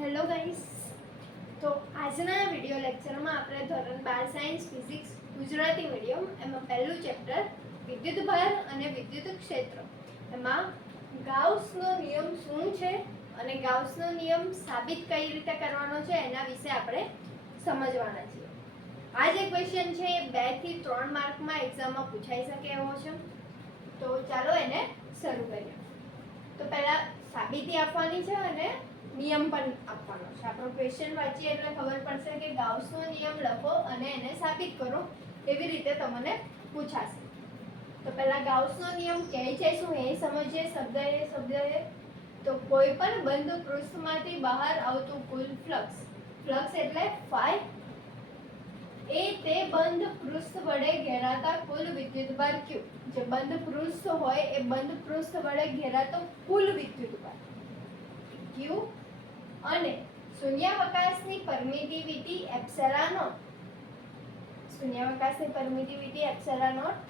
Hello guys, તો આજના video લેક્ચરમાં આપણે ધોરણ 12 સાયન્સ ફિઝિક્સ ગુજરાતી મીડિયમ એમાં પહેલું ચેપ્ટર વિદ્યુતભાર અને વિદ્યુત ક્ષેત્ર એમાં ગાઉસનો નિયમ શું છે અને ગાઉસનો નિયમ સાબિત કઈ રીતે કરવાનો છે એના વિશે આપણે સમજવાના છીએ. આ જે ક્વેશ્ચન છે એ 2 થી 3 માર્કમાં એક્ઝામમાં પૂછાઈ શકે એવો છે. તો ચાલો એને શરૂ કરીએ. તો પહેલા સાબિતી આપવાની છે અને નિયમ પણ આપવાનો છે. આપણો ક્વેશ્ચન વાંચીએ એટલે ખબર પડશે કે ગાઉસનો નિયમ લખો અને એને સાબિત કરો, એવી રીતે તમને પૂછાશે. તો પહેલા ગાઉસનો નિયમ કહે છે શું એ સમજીએ શબ્દએ. તો કોઈ પણ બંધ પૃષ્ઠમાંથી બહાર આવતું કુલ ફ્લક્સ એટલે ફાઈ એ તે બંધ પૃષ્ઠ વડે ઘેરાતા કુલ વિદ્યુતભાર ક્યુ. જે બંધ પૃષ્ઠ હોય એ બંધ પૃષ્ઠ વડે ઘેરાતો કુલ વિદ્યુતભાર ક્યુ અને શૂન્યાવકાશની પરમિટિવિટી એપ્સિલોન નોટ. શૂન્યાવકાશની પરમિટિવિટી એપ્સિલોન નોટ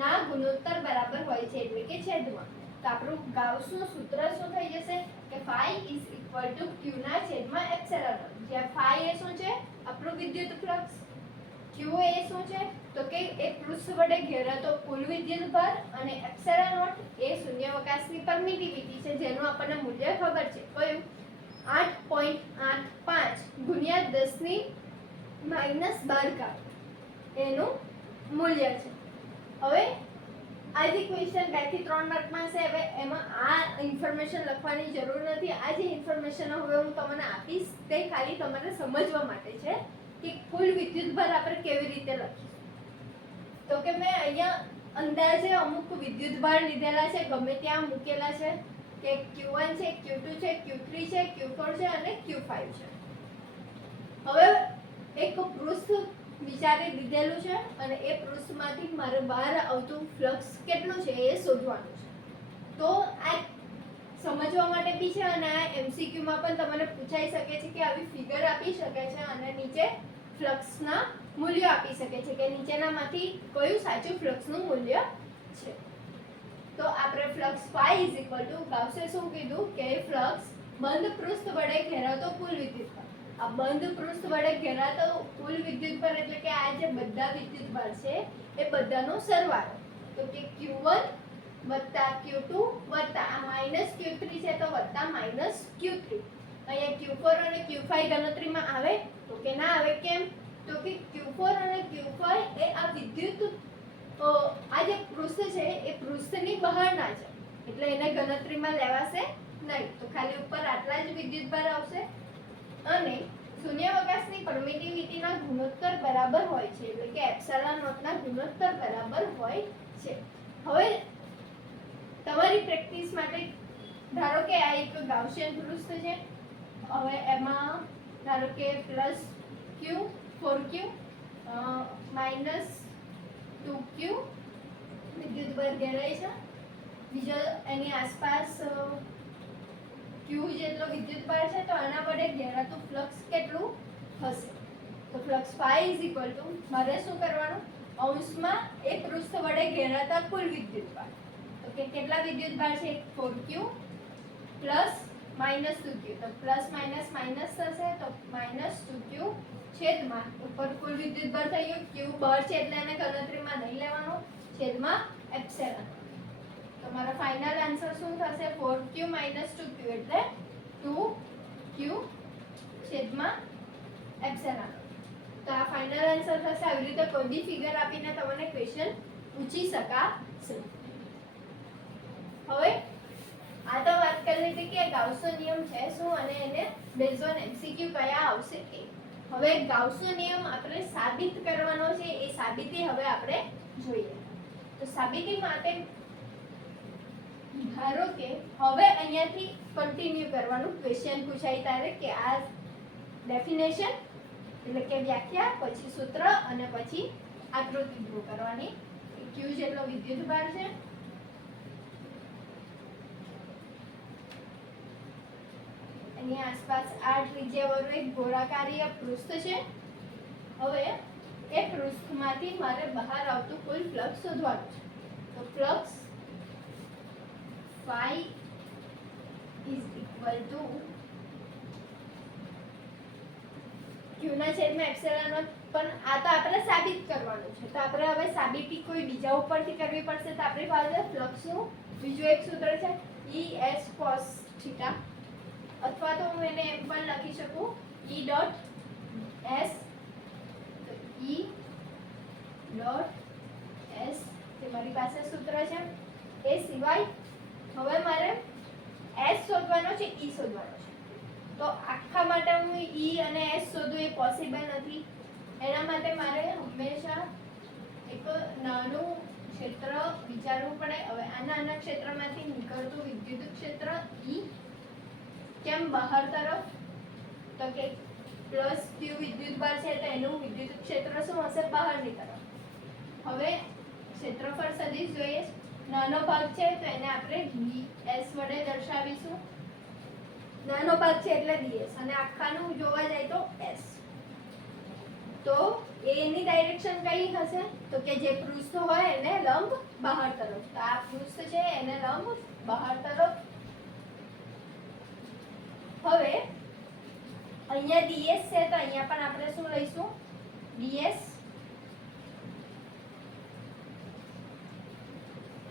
ના ગુણોત્તર બરાબર હોય છે, એટલે કે છેદમાં. તો આપણું ગાઉસનું સૂત્ર શું થઈ જશે કે ફાઈ ઇઝ ઇક્વલ ટુ ક્યુ ના છેદમાં એપ્સિલોન નોટ. જ્યાં ફાઈ એ શું છે આપણું વિદ્યુત ફ્લક્સ, ક્યુ એ શું છે તો કે એ પૃષ્ઠ વડે ઘેરાતો કુલ વિદ્યુતભાર અને એપ્સિલોન નોટ એ શૂન્યાવકાશની પરમિટિવિટી છે, જેનું આપણને મૂલ્ય ખબર છે. કયું? 8.85 ગુણ્યા 10⁻12 એનું મૂલ્ય છે. હવે આ જે ક્વેશ્ચન 2 થી 3 માર્કમાં છે, હવે એમાં આ ઇન્ફોર્મેશન લખવાની જરૂર નથી. આ જે ઇન્ફોર્મેશન હવે હું તમને આપીશ તે ખાલી તમારે સમજવા માટે છે કે કુલ વિદ્યુતભાર આપણે કેવી રીતે લખીશું. તો કે મેં અહીંયા અંદાજે અમુક વિદ્યુતભાર લીધેલા છે, ગમે ત્યાં મૂકેલા છે કે Q1 છે, Q2 છે, Q3 છે, Q4 છે અને Q5 છે. હવે એક પૃષ્ઠ વિચારી દીધેલું છે અને એ પૃષ્ઠમાંથી મારે બહાર આવતું ફ્લક્સ કેટલું છે એ શોધવાનું છે. તો આ સમજવા માટે બી છે અને આ MCQ માં પણ તમને પૂછાઈ શકે છે કે આવી ફિગર આપી શકે છે અને નીચે ફ્લક્સના મૂલ્યો આપી શકે છે કે નીચેનામાંથી કયું સાચું ફ્લક્સનું મૂલ્ય છે. તો આપણે flux phi is equal to ગાઉસે શું કીધું કે ફ્લક્સ બંધ પૃષ્ઠ વડે ઘેરાતો કુલ વિદ્યુતભાર. આ બંધ પૃષ્ઠ વડે ઘેરાતો કુલ વિદ્યુતભાર એટલે કે આ જે બધા વિદ્યુતભાર છે એ બધાનો સરવાળો. તો કે Q1 વત્તા Q2 વત્તા આ માઈનસ Q3 છે તો વત્તા માઈનસ Q3. અહીંયા Q4 અને Q5 ગણતરીમાં આવે તો કે ના આવે. કેમ? તો કે Q4 અને Q5 એ આ વિદ્યુત આ જે પૃષ્ઠ છે એ પૃષ્ઠની બહારના છે, એટલે એને ગણતરીમાં લેવાશે નહીં. તો ખાલી ઉપર આટલા જ વિદ્યુતભાર આવશે અને શૂન્યાવકાશની પરમિટિવિટીના ગુણોત્તર બરાબર હોય છે, એટલે કે એપ્સિલોન નોટના ગુણોત્તર બરાબર હોય છે. હવે તમારી પ્રેક્ટિસ માટે ધારો કે આ એક ગાઉસિયન પૃષ્ઠ છે. હવે એમાં ધારો કે plus Q 4Q minus 2Q વિદ્યુતભાર ઘેરાય છે. બીજો એની આસપાસ Q જેટલો વિદ્યુતભાર છે, તો આના વડે ઘેરાતું ફ્લક્સ કેટલું હશે? તો flux phi is equal to મારે શું કરવાનું, અંશમાં એ પૃષ્ઠ વડે ઘેરાતા કુલ વિદ્યુતભાર. તો કે કેટલા વિદ્યુતભાર છે? 4Q plus minus 2Q. તો પ્લસ માઈનસ માઈનસ થશે તો માઈનસ 2Q છેદમાં ઉપર કુલ વિદ્યુતભાર થઈ ગયો. Q બહાર છે એટલે એને ગણતરીમાં નહીં લેવાનો, છેદમાં એપ્સિલોન. તો મારો ફાઇનલ આન્સર શું થશે? 4Q માઈનસ 2Q એટલે 2Q છેદમાં એપ્સિલોન. તો આ ફાઇનલ આન્સર થશે. આવી રીતે કોઈ બી ફિગર આપીને તમને ક્વેશ્ચન પૂછી શકાશે. હવે આ તો વાત કરી લીધી કે ગાઉસનો નિયમ છે શું અને એને બેઝ ઓન MCQ કયા આવશે એ. હવે ગાઉસનો નિયમ આપણે સાબિત કરવાનો છે, એ સાબિતી હવે આપણે જોઈએ. તો સાબિતી માટે ધારો કે હવે અહીંયાથી કન્ટિન્યુ કરવાનું. ક્વેશ્ચન પૂછાય ત્યારે કે આ ડેફિનેશન એટલે કે વ્યાખ્યા, પછી સૂત્ર અને પછી આકૃતિ ડ્રો કરવાની. Q જેટલો વિદ્યુતભાર છે, એની આસપાસ આ ત્રિજ્યાવાળું એક ગોળાકારીય પૃષ્ઠ છે. હવે એ પૃષ્ઠમાંથી મારે બહાર આવતું કુલ ફ્લક્સ શોધવાનું છે. તો flux phi is equal to ક્યુના છેદમાં એપ્સિલોન નોટ. પણ આ તો આપણે સાબિત કરવાનું છે, તો આપણે હવે સાબિતી કોઈ બીજા ઉપરથી કરવી પડશે. તો આપણી પાસે ફ્લક્સનું બીજું એક સૂત્ર છે ES cos θ, અથવા તો હું એને એમ પણ લખી શકું E dot S. E dot S જે મારી પાસે સૂત્ર છે. એ સિવાય હવે મારે S શોધવાનો છે, E શોધવાનો છે. તો આખા માટે હું E અને S શોધું એ પોસિબલ નથી. એના માટે મારે હંમેશા એક નાનું ક્ષેત્ર વિચારવું પડે. હવે આ નાના ક્ષેત્રમાંથી નીકળતું વિદ્યુત ક્ષેત્ર E કેમ બહાર તરફ, તો કે પ્લસ ક્યુ વિદ્યુત બાર છે તો એનું વિદ્યુત ક્ષેત્ર શું હશે, બહારની તરફ. હવે ક્ષેત્રફળ સદિશ જોઈએ. નાનો ભાગ છે તો એને આપણે ds વડે દર્શાવીશું. નાનો ભાગ છે એટલે ds, અને આખાનું જોવા જાય તો s. તો a ની ડાયરેક્શન કઈ હશે, તો કે જે પૃષ્ઠ હોય એને લંબ બહાર તરફ. તો આ પૃષ્ઠ છે એને લંબ બહાર તરફ. હવે અહીંયા ds છે તો અહીંયા પણ આપણે શું લઈશું, ds.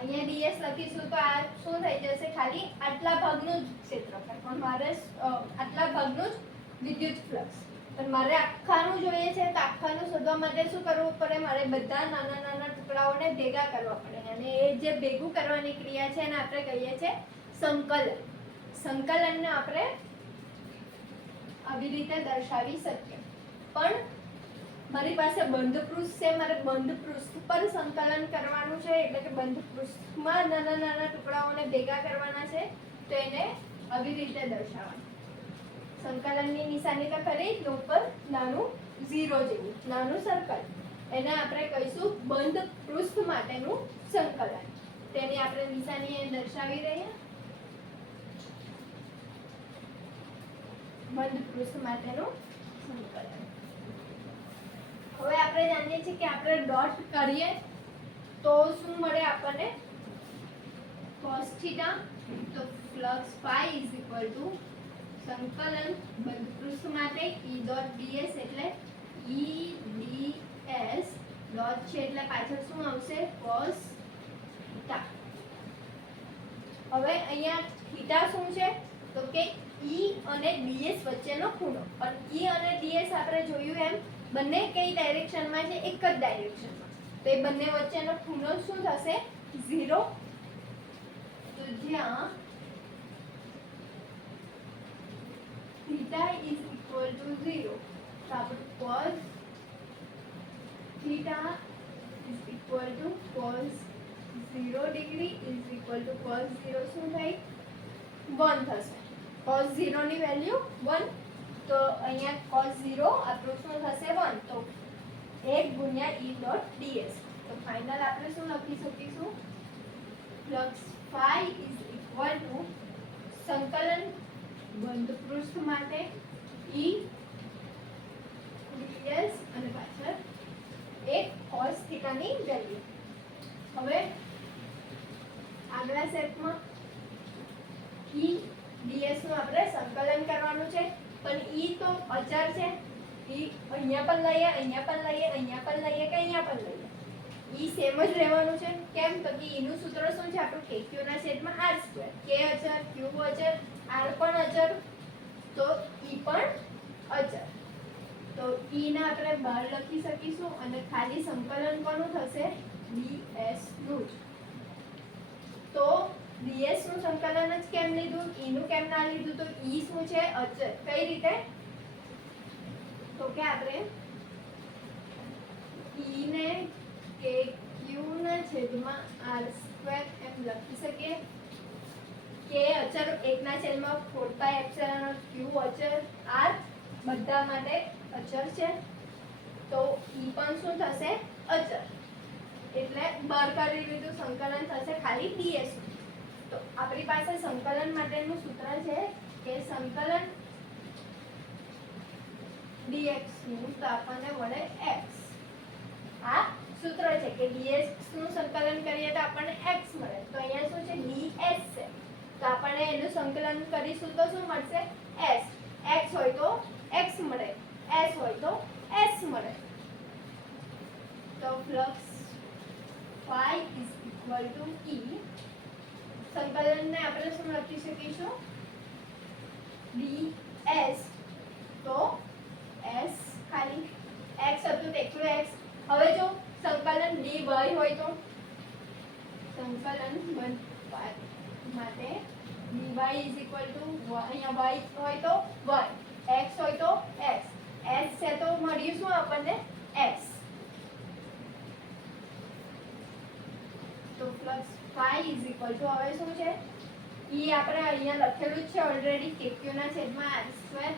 અહીંયા ds લખીશું તો આ શું થઈ જશે, ખાલી આટલા ભાગનું જ ક્ષેત્રફળ, પણ મારે આટલા ભાગનું જ વિદ્યુત ફ્લક્સ. પણ મારે આખાનું જોઈએ છે તો આખાનું શોધવા માટે શું કરવું પડે, મારે બધા નાના નાના ટુકડાઓને ભેગા કરવા પડે. અને એ જે ભેગું કરવાની ક્રિયા છે એને આપણે કહીએ છીએ સંકલન. સંકલનને આપણે આવી રીતે દર્શાવી શકીએ. પણ મારી પાસે બંધ પૃષ્ઠ છે, મારે બંધ પૃષ્ઠ પર સંકલન કરવાનું છે, એટલે કે બંધ પૃષ્ઠમાં નાના નાના ટુકડાઓને ભેગા કરવાના છે. તો એને આવી રીતે દર્શાવવાનું. સંકલનની નિશાની તો ખરી જ ઉપર નાનું 0 જેવું નાનું સર્કલ, એને આપણે કહીશું બંધ પૃષ્ઠ માટેનું સંકલન. તેની આપણે નિશાની અહીં દર્શાવી રહીએ. બંધ પૃષ્ઠ માટેનું સંકલન. હવે આપણે જાણીએ છીએ કે આપણે ડોટ કરીએ તો શું મળે આપણને, cos θ. તો flux phi is equal two સંકલન બંધ પૃષ્ઠ માટે E ડોટ ds એટલે E ds ડોટ છે એટલે પાછળ શું આવશે, cos θ. હવે અહીંયા θ શું છે, તો કે E અને ds વચ્ચેનો ખૂણો. પણ E અને ds આપણે જોયું એમ બંને કઈ ડાયરેક્શનમાં છે, એક જ ડાયરેક્શનમાં. તો એ બંને વચ્ચેનો ખૂણો શું થશે, 0. તો જ્યાં θ is equal to 0, તો આપણે cos θ is equal to cos 0 degree is equal to cos 0 શું થાય, 1 થશે. cos 0 ની વેલ્યુ 1. તો અહીંયા cos 0 આપણું શું થશે, 1. તો 1 ગુણ્યા E ડોટ ds. તો ફાઇનલ આપણે શું લખી શકીશું, flux phi is equal to સંકલન બંધ પૃષ્ઠ માટે E ds અને પાછળ 1 cos θ ની વેલ્યુ. હવે આગલા સ્ટેપમાં E ds નું આપણે સંકલન કરવાનું છે. પણ E તો અચળ છે, E અહીંયા પણ લઈએ, અહીંયા પણ લઈએ, અહીંયા પણ લઈએ કે અહીંયા પણ લઈએ, E સેમ જ રહેવાનું છે. કેમ, તો કે E નું સૂત્ર શું છે આપણું, kq ના છેદમાં r2. k અચળ, q અચળ, r પણ અચળ, તો E પણ અચળ. તો E ને આપણે બહાર લખી શકીશું અને ખાલી સંકલન કોનું થશે, ds નું જ. તો ds નું સંકલન જ કેમ લીધું, E નું કેમ ના લીધું, તો E શું છે, અચળ. કઈ રીતે, તો કે આપણે E ને kq ના છેદમાં r2 એમ લખી શકીએ. k અચળ 1 ના છેદમાં 4 pi epsilon naught, q અચળ, r બધા માટે અચળ છે. તો E પણ શું થશે, અચળ. એટલે બહાર કરી લીધું, સંકલન થશે ખાલી ds. તો આપણી પાસે સંકલન માટેનું સૂત્ર છે કે સંકલન dx નું, તો આપણને મળે x. આ સૂત્ર છે કે dx નું સંકલન કરીએ તો આપણને x મળે. તો અહીંયા શું છે, ds છે, તો આપણને એનું સંકલન કરીશું તો શું મળશે, s. x હોય તો x મળે, એસ હોય તો એસ મળે. તો flux phi is equal to E. સંકલનને આપણે શું લખી શકીશું? ds. તો s ખાલી x હતું તો એકલું x. હવે જો સંકલન dy હોય તો સંકલન માટે dy is equal to અહીંયા y હોય તો y, x હોય તો x, s છે તો મળ્યું શું આપણને x. તો flux phi is equal to હવે શું છે? E આપણે અહીંયા લખેલું છે ઓલરેડી kq ના છેદમાં r સ્ક્વેર.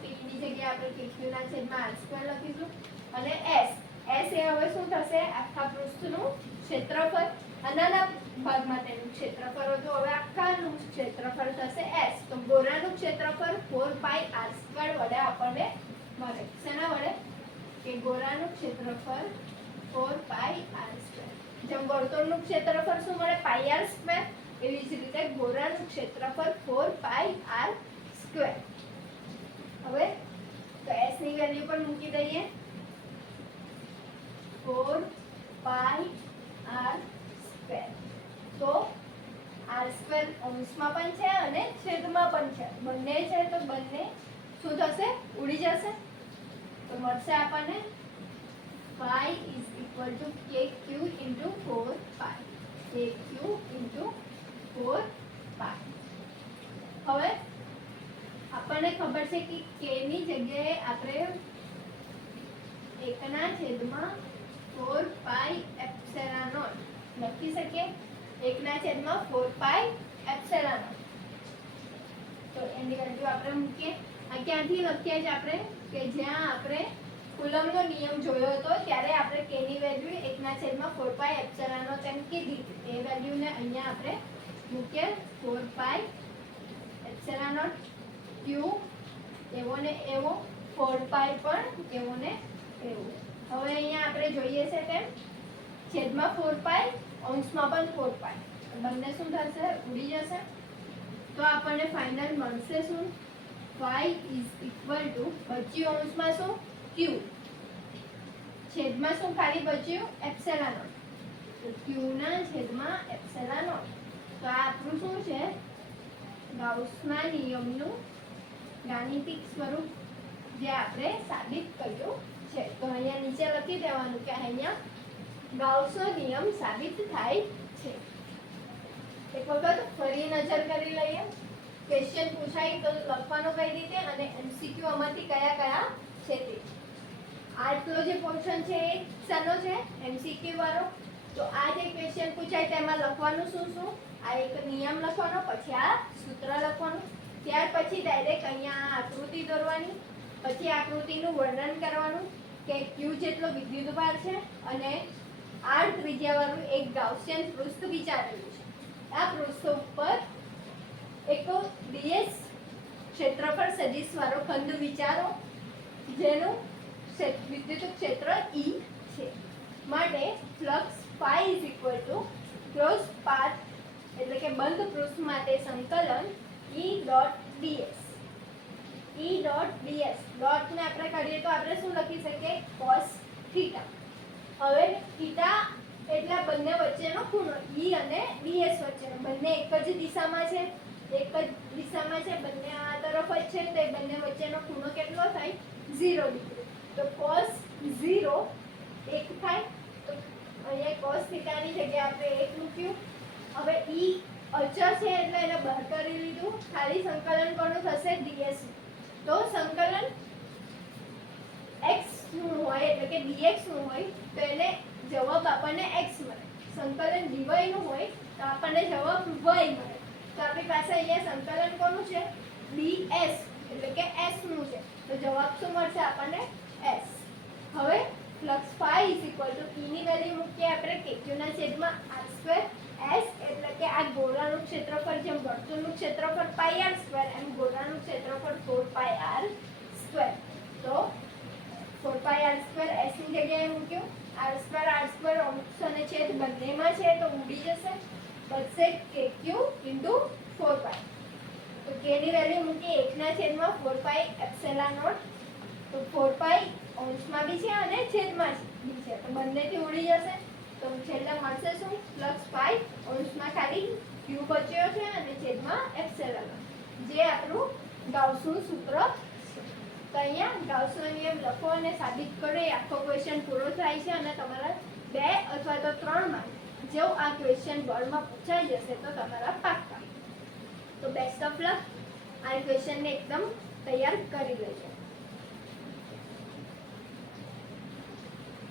તો e ની જગ્યાએ આપણે kq ના છેદમાં r સ્ક્વેર લખીશું. અને s એ હવે શું થશે? આખા પૃષ્ઠનું ક્ષેત્રફળ. નાના ભાગમાં તેનું ક્ષેત્રફળ હતું, હવે આખાનું ક્ષેત્રફળ થશે s. તો ગોળાનું ક્ષેત્રફળ 4πr² વડે આપણને મળે. શેના વડે? કે ગોળાનું ક્ષેત્રફળ 4πr². જેમ વર્તુળનું ક્ષેત્રફળ શું મળે? πr², એવી જ રીતે ગોળાનું ક્ષેત્રફળ 4πr². હવે તો s ની વેલ્યુ પણ મૂકી દઈએ. 4πr². તો r² અંશમાં પણ છે અને છેદમાં પણ છે, બંને છે તો બંને શું થશે? ઉડી જશે. તો મળશે આપણને phi is equal to kq into 4π. kq into 4π. હવે આપણને ખબર છે કે k ની જગ્યાએ આપણે 1/4π0 લખી શકીએ. 1/4π0. તો એની વેલ્યુ આપણે મૂકીએ. આ ક્યાંથી લખીએ છીએ આપણે? કે જ્યાં આપણે કુલમનો નિયમ જોયો હતો ત્યારે આપણે k ની વેલ્યુ 1/4π0 એમ કીધી. એ વેલ્યુને અહીંયા આપણે મૂકીએ. 4π0 q એવો ને એવો, 4π પણ એવો ને એવો. હવે અહીંયા આપણે જોઈએ છે તેમ છેદમાં 4π, અંશમાં પણ 4π. બંને શું થશે? ઉડી જશે. તો આપણને ફાઇનલ મળશે શું? phi is equal to બચ્યું અંશમાં શું? q, છેદમાં શું ખાલી બચ્યું? એપ્સિલોન. તો q ના છેદમાં એપ્સિલોન. તો આ આપણું શું છે? ગાઉસના નિયમનું ગાણિતિક સ્વરૂપ જે આપણે સાબિત કર્યું છે. તો અહીંયા નીચે લખી દેવાનું કે અહીંયા ગાઉસનો નિયમ સાબિત થાય છે. એક વખત ફરી નજર કરી લઈએ. ક્વેશ્ચન પૂછાય તો લખવાનું કઈ રીતે અને એમસીક્યુ આમાંથી કયા કયા છે તે. આટલો જે પોર્શન છે એ શાનો છે? એમસીક્યુ વાળો. તો આ જે ક્વેશ્ચન પૂછાય તેમાં લખવાનું શું શું? આ એક નિયમ લખવાનો, પછી આ સૂત્ર લખવાનું, ત્યાર પછી ડાયરેક્ટ અહીંયા આકૃતિ દોરવાની, પછી આકૃતિનું વર્ણન કરવાનું કે q જેટલો વિદ્યુતભાર છે અને r ત્રિજ્યાવાળું એક ગાઉસિયન પૃષ્ઠ વિચારેલું છે. આ પૃષ્ઠ ઉપર એક ds ક્ષેત્રફળ સદિશ વાળો ખંડ વિચારો જેનું વિદ્યુત ક્ષેત્ર E છે. માટે flux phi is equal to close path એટલે કે બંધ પૃષ્ઠ માટે સંકલન E.ds. E.ds ડોટને આપણે કરીએ તો આપણે શું લખી શકીએ? cos theta. હવે થીટા એટલે બંને વચ્ચેનો ખૂણો, E અને ds વચ્ચેનો. બંને એક જ દિશામાં છે, બંને આ તરફ જ છે, તો બંને વચ્ચેનો ખૂણો કેટલો થાય? 0 ડિગ્રી. તો cos 0 1 થાય. તો અહીંયા cos થીટાની જગ્યાએ આપણે 1 મૂક્યું. હવે E અચળ છે એટલે એને બહાર કરી લીધું. ખાલી સંકલન કોનું થશે? ds. તો સંકલન x નું હોય એટલે કે dx નું હોય તો એને જવાબ આપણને x મળે. સંકલન dy નું હોય તો આપણને જવાબ y મળે. તો આપણી પાસે અહીંયા સંકલન કોનું છે? ds એટલે કે s નું છે. તો જવાબ શું મળશે આપણને? s. હવે flux phi is equal to p ની વેલ્યુ મૂકીએ આપણે kq ના છેદમાં r². s એટલે કે આ ગોળાનું ક્ષેત્રફળ જેમ વર્તુળનું ક્ષેત્રફળ πr², એમ ગોળાનું ક્ષેત્રફળ 4πr². તો 4πr² s ની જગ્યાએ મૂક્યું. r² અંશ અને છેદ બંનેમાં છે તો ઉડી જશે. બચશે kq into 4π. તો k ની વેલ્યુ મૂકી 1/4π0. તો 4 પાઈ અંશમાં બી છે અને છેદમાં બી છે, તો બંનેથી ઉડી જશે. તો છેલ્લે મળશે શું? પ્લસ પાઈ અંશમાં ખાલી ક્યુ બચ્યો છે અને છેદમાં એપ્સિલોન, જે આપણું ગાઉસનું સૂત્ર છે. તો અહીંયા ગાઉસનો નિયમ લખો અને સાબિત કરો. એ આખો ક્વેશ્ચન પૂરો થાય છે અને તમારા 2 અથવા તો 3 માર્ક જો આ ક્વેશ્ચન બોર્ડમાં પૂછાઈ જશે તો તમારા પાક્કા. તો બેસ્ટ ઓફ લક. આ ક્વેશ્ચનને એકદમ તૈયાર કરી લેજો.